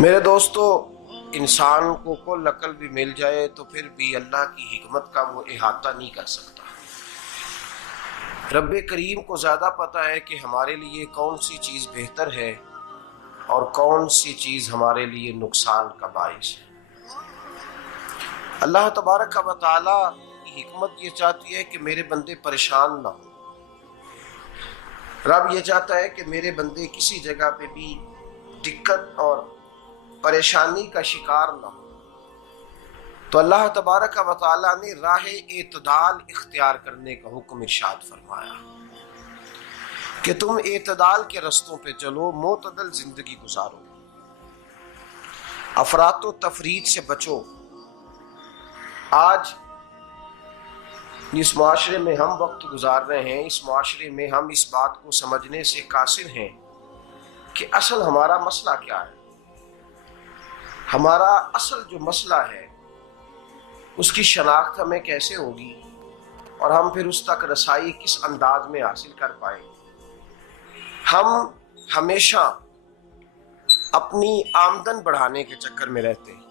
میرے دوستو، انسان کو کل عقل بھی مل جائے تو پھر بھی اللہ کی حکمت کا وہ احاطہ نہیں کر سکتا۔ رب کریم کو زیادہ پتہ ہے کہ ہمارے لیے کون سی چیز بہتر ہے اور کون سی چیز ہمارے لیے نقصان کا باعث ہے۔ اللہ تبارک و تعالی کی حکمت یہ چاہتی ہے کہ میرے بندے پریشان نہ ہوں۔ رب یہ چاہتا ہے کہ میرے بندے کسی جگہ پہ بھی دقت اور پریشانی کا شکار نہ ہو۔ تو اللہ تبارک و تعالی نے راہ اعتدال اختیار کرنے کا حکم ارشاد فرمایا کہ تم اعتدال کے رستوں پہ چلو، معتدل زندگی گزارو، افراط و تفریط سے بچو۔ آج جس معاشرے میں ہم وقت گزار رہے ہیں، اس معاشرے میں ہم اس بات کو سمجھنے سے قاصر ہیں کہ اصل ہمارا مسئلہ کیا ہے۔ ہمارا اصل جو مسئلہ ہے اس کی شناخت ہمیں کیسے ہوگی اور ہم پھر اس تک رسائی کس انداز میں حاصل کر پائیں۔ ہم ہمیشہ اپنی آمدن بڑھانے کے چکر میں رہتے ہیں،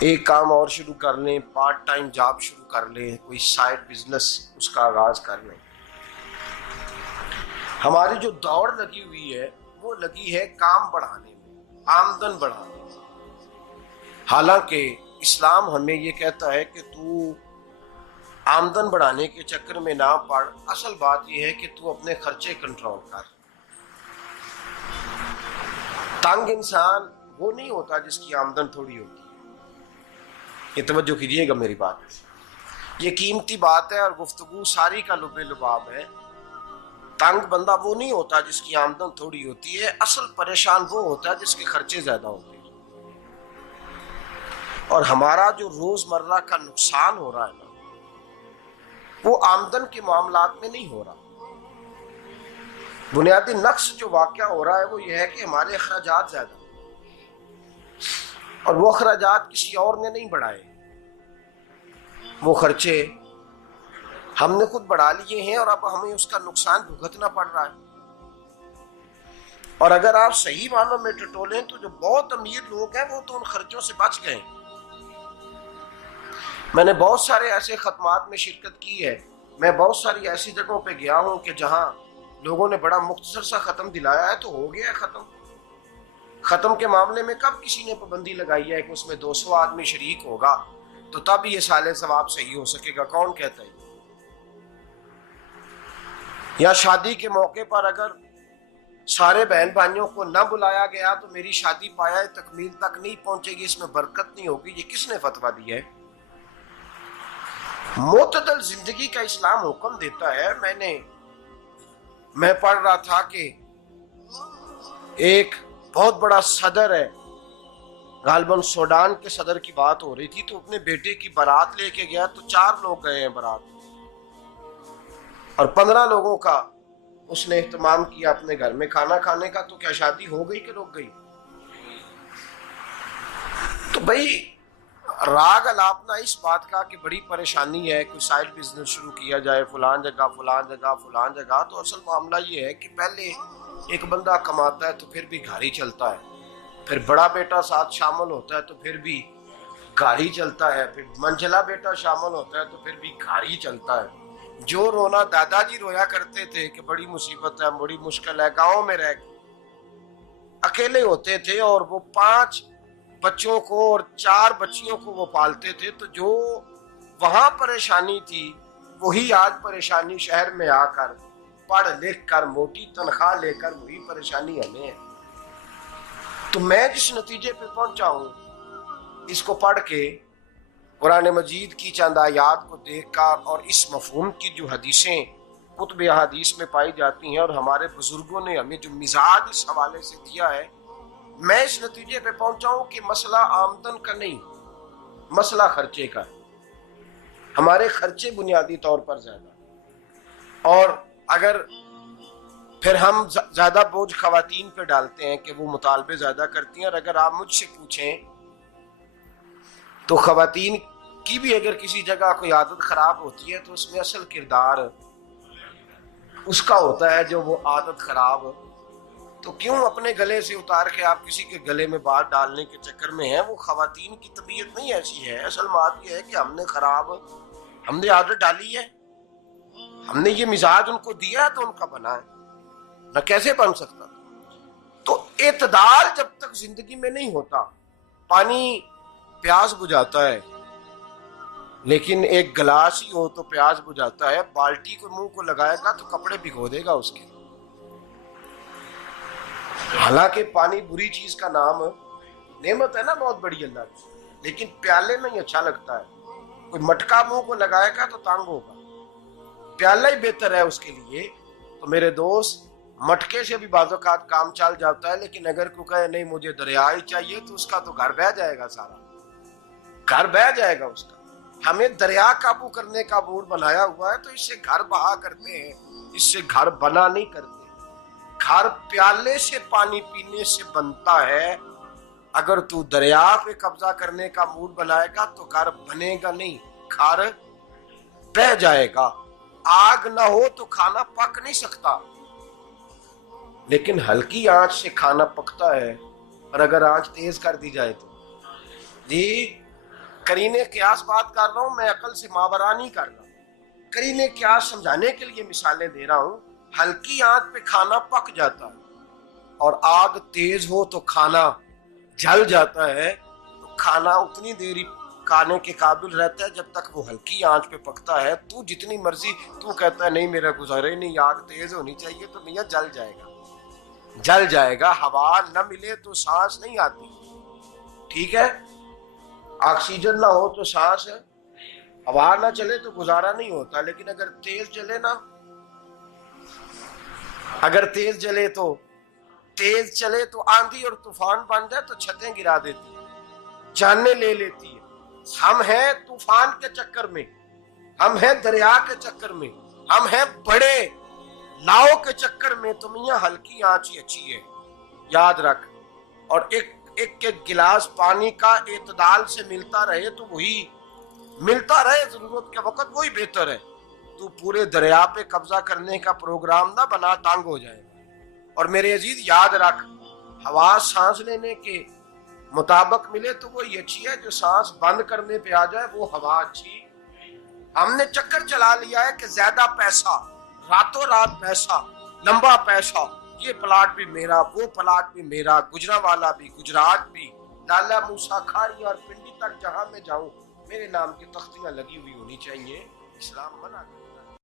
ایک کام اور شروع کر لیں، پارٹ ٹائم جاب شروع کر لیں، کوئی سائیڈ بزنس اس کا آغاز کر لیں۔ ہماری جو دوڑ لگی ہوئی ہے وہ لگی ہے کام بڑھانے میں، آمدن بڑھانے میں، حالانکہ اسلام ہمیں یہ کہتا ہے کہ تو آمدن بڑھانے کے چکر میں نہ پڑ، اصل بات یہ ہے کہ تو اپنے خرچے کنٹرول کر۔ تنگ انسان وہ نہیں ہوتا جس کی آمدن تھوڑی ہوتی ہے۔ یہ توجہ کیجیے گا میری بات، یہ قیمتی بات ہے اور گفتگو ساری کا لب لباب ہے۔ تنگ بندہ وہ نہیں ہوتا جس کی آمدن تھوڑی ہوتی ہے، اصل پریشان وہ ہوتا ہے جس کے خرچے زیادہ ہوتے ہیں۔ اور ہمارا جو روزمرہ کا نقصان ہو رہا ہے نا، وہ آمدن کے معاملات میں نہیں ہو رہا۔ بنیادی نقص جو واقعہ ہو رہا ہے وہ یہ ہے کہ ہمارے اخراجات زیادہ ہیں اور وہ اخراجات کسی اور نے نہیں بڑھائے، وہ خرچے ہم نے خود بڑھا لیے ہیں اور اب ہمیں اس کا نقصان بھگتنا پڑ رہا ہے۔ اور اگر آپ صحیح معنوں میں ٹٹولیں تو جو بہت امیر لوگ ہیں وہ تو ان خرچوں سے بچ گئے۔ میں نے بہت سارے ایسے ختمات میں شرکت کی ہے، میں بہت ساری ایسی جگہوں پہ گیا ہوں کہ جہاں لوگوں نے بڑا مختصر سا ختم دلایا ہے تو ہو گیا ہے ختم۔ ختم کے معاملے میں کب کسی نے پابندی لگائی ہے کہ اس میں 200 آدمی شریک ہوگا تو تب یہ سال ثواب صحیح ہو سکے گا؟ کون کہتا ہے؟ یا شادی کے موقع پر اگر سارے بہن بھائیوں کو نہ بلایا گیا تو میری شادی پایہ تکمیل تک نہیں پہنچے گی، اس میں برکت نہیں ہوگی، یہ کس نے فتویٰ دیا ہے؟ معتدل زندگی کا اسلام حکم دیتا ہے۔ میں پڑھ رہا تھا کہ ایک بہت بڑا صدر ہے، غالباً سوڈان کے صدر کی بات ہو رہی تھی، تو اپنے بیٹے کی بارات لے کے گیا تو 4 لوگ گئے ہیں بارات اور 15 لوگوں کا اس نے اہتمام کیا اپنے گھر میں کھانا کھانے کا۔ تو کیا شادی ہو گئی کہ رک گئی؟ تو بھئی راگ الاپنا اس بات کا کہ بڑی پریشانی ہے، کوئی سائیڈ بزنس شروع کیا جائے فلان جگہ فلان جگہ فلان جگہ، تو اصل معاملہ یہ ہے کہ پہلے ایک بندہ کماتا ہے تو پھر بھی گھر ہی چلتا ہے، پھر بڑا بیٹا ساتھ شامل ہوتا ہے تو پھر بھی گھر ہی چلتا ہے، پھر منجلا بیٹا شامل ہوتا ہے تو پھر بھی گھر ہی چلتا ہے۔ جو رونا دادا جی رویا کرتے تھے کہ بڑی مصیبت ہے، بڑی مشکل ہے، گاؤں میں رہ اکیلے ہوتے تھے اور وہ 5 بچوں کو اور 4 بچیوں کو وہ پالتے تھے، تو جو وہاں پریشانی تھی وہی آج پریشانی شہر میں آ کر پڑھ لکھ کر موٹی تنخواہ لے کر وہی پریشانی ہمیں ہے۔ تو میں جس نتیجے پہ پہنچا ہوں اس کو پڑھ کے، قرآن مجید کی چند آیات کو دیکھ کر اور اس مفہوم کی جو حدیثیں کتب احادیث میں پائی جاتی ہیں اور ہمارے بزرگوں نے ہمیں جو مزاج اس حوالے سے دیا ہے، میں اس نتیجے پہ پہنچا ہوں کہ مسئلہ آمدن کا نہیں، مسئلہ خرچے کا ہے۔ ہمارے خرچے بنیادی طور پر زیادہ، اور اگر پھر ہم زیادہ بوجھ خواتین پہ ڈالتے ہیں کہ وہ مطالبے زیادہ کرتی ہیں، اور اگر آپ مجھ سے پوچھیں تو خواتین کی بھی اگر کسی جگہ کوئی عادت خراب ہوتی ہے تو اس میں اصل کردار اس کا ہوتا ہے جو وہ عادت خراب تو کیوں اپنے گلے سے اتار کے آپ کسی کے گلے میں بات ڈالنے کے چکر میں ہیں؟ وہ خواتین کی طبیعت نہیں ایسی ہے. اصل بات یہ ہے کہ ہم نے عادت ڈالی ہے، ہم نے یہ مزاج ان کو دیا ہے تو ان کا بنا ہے، نہ کیسے بن سکتا. تو اعتدال جب تک زندگی میں نہیں ہوتا، پانی پیاس بجھاتا ہے لیکن ایک گلاس ہی ہو تو پیاس بجھاتا ہے، بالٹی کو منہ کو لگائے گا تو کپڑے بھگو دے گا اس کے. حالانکہ پانی بری چیز کا نام نعمت ہے نا بہت بڑی اللہ کی، لیکن پیالے میں ہی اچھا لگتا ہے. کوئی مٹکا منہ کو لگائے گا تو تانگ ہوگا، پیالہ ہی بہتر ہے اس کے لیے. تو میرے دوست، مٹکے سے بھی بعض اوقات کام چل جاتا ہے، لیکن اگر کوئی کہے نہیں مجھے دریا ہی چاہیے تو اس کا تو گھر بہ جائے گا، سارا گھر بہ جائے گا اس کا. ہمیں دریا قابو کرنے کا موڈ بنایا ہوا ہے تو اس سے گھر بہا کرتے ہیں، اس سے گھر بنا نہیں کرتے. گھر پیالے سے پانی پینے سے بنتا ہے. اگر تو دریا پہ قبضہ کرنے کا موڈ بنائے گا تو گھر بنے گا نہیں، گھر بہ جائے گا. آگ نہ ہو تو کھانا پک نہیں سکتا، لیکن ہلکی آنچ سے کھانا پکتا ہے. اور اگر آنچ تیز کر دی جائے تو جی قرینے قیاس بات کر رہا ہوں، میں عقل سے ماورا نہیں کر رہا. قرینے قیاس سمجھانے کے لیے مثالیں دے رہا ہوں. ہلکی آنچ پہ کھانا پک جاتا ہے اور آگ تیز ہو تو کھانا جل جاتا ہے. تو کھانا اتنی دیر کھانے کے قابل رہتا ہے جب تک وہ ہلکی آنچ پہ پکتا ہے. تو جتنی مرضی تو کہتا ہے نہیں میرا گزارے نہیں، آگ تیز ہونی چاہیے، تو میاں جل جائے گا، جل جائے گا. ہوا نہ ملے تو سانس نہیں آتی، ٹھیک ہے؟ آکسیجن نہ ہو تو سانس، ہوا نہ چلے تو گزارا نہیں ہوتا. لیکن اگر تیز جلے نا، اگر تیز چلے تو آندھی اور طوفان بن جائے تو چھتیں گرا دیتی ہے، جانیں لے لیتی ہے. ہم ہیں طوفان کے چکر میں، ہم ہیں دریا کے چکر میں، ہم ہیں بڑے لاؤ کے چکر میں. تو میاں ہلکی آنچ ہی اچھی ہے، یاد رکھ. اور ایک گلاس پانی کا اعتدال سے ملتا رہے تو وہی ملتا رہے، ضرورت کے وقت وہی بہتر ہے. تو پورے دریا پہ قبضہ کرنے کا پروگرام نہ بنا، تانگ ہو جائے گا. اور میرے عزیز یاد رکھ، ہوا سانس لینے کے مطابق ملے تو وہی اچھی ہے، جو سانس بند کرنے پہ آ جائے وہ ہوا اچھی. ہم نے چکر چلا لیا ہے کہ زیادہ پیسہ، راتوں رات پیسہ، لمبا پیسہ، یہ پلاٹ بھی میرا، وہ پلاٹ بھی میرا، گجرانوالا بھی، گجرات بھی، لالا موسیٰ کھاری اور پنڈی تک جہاں میں جاؤں میرے نام کی تختیاں لگی ہوئی ہونی چاہیے. اسلام منع کرتا ہے.